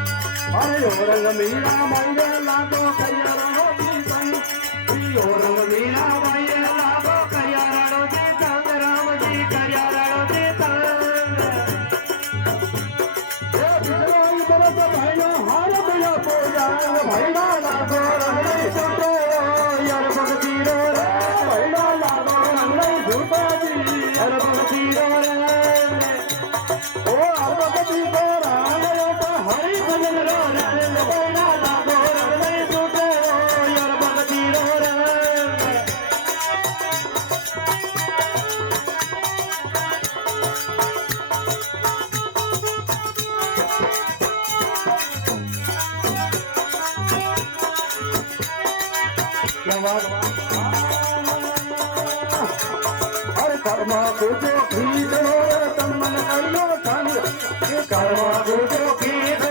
रंग मीरा मांगे लागो कया रणो जी संग यो रंग मीरा मांगे लागो कया रणो जी संग राम जी कया रणो जी संग ए बिजलाई बरस भाइयो हार दिया पूजा भाइना लागो रंग नहीं छूटे यार भक्ति रो रे भाइना लागो रंग नहीं छूटे जी यार भक्ति रो रे ओ भक्ति को राम तो हरि भजन रो रे भाइना लागो रंग नहीं छूटे यार भक्ति रो रे हर कर्मा को जो खरीदो तन मन करियो संग ये कर्मा को जो खरीदो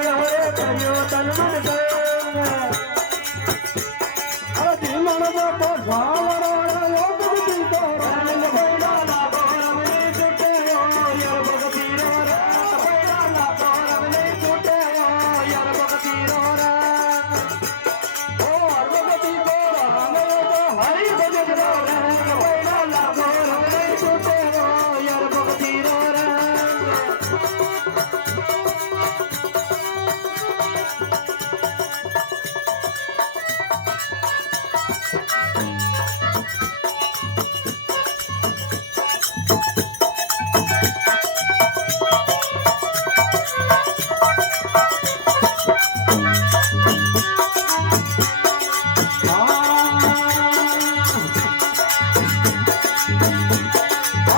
करियो तन मन संग हर जीवन जो तो भावरो योग बुद्धि को रंग बैला लागो रंग नहीं छूटे यार भक्ति रो रे बैला लागो रंग नहीं छूटे यार भक्ति रो रे ओ भगवती को राम तो हरि भजन रो रे बैला लागो रंग नहीं छूटे यार भक्ति रो रे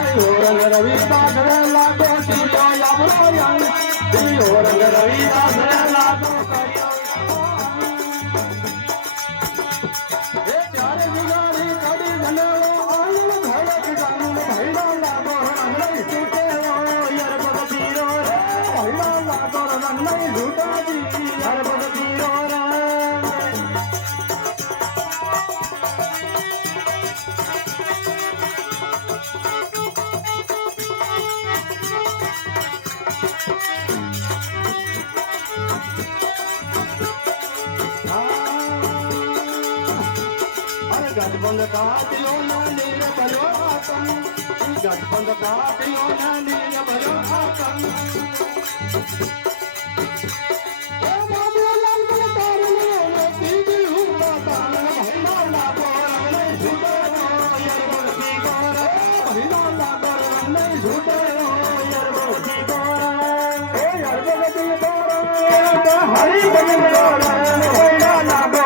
रविदास लागो टीका लाभो यंग दियो रंग रविदास लागो करियो ए चारे जुगारी कड़ी धनो आलू धड़क गानु भैला लागो रंग नहीं छूटे यार भक्ति रो रे भैला लागो रंग नहीं छूटे जी यार भक्ति रो रे गठबंध काटियो ना नीर भयो आतम गठबंध काटियो ना नीर भयो आतम ओ बाबू लाल बल तारन रे दीदी हुआ तान भैला लागो रंग नहीं छूटे यार भक्ति गोर भैला लागो रंग नहीं छूटे यार भक्ति गोर ओ यार भक्ति गोर हरि भजन रो रे भैला लागो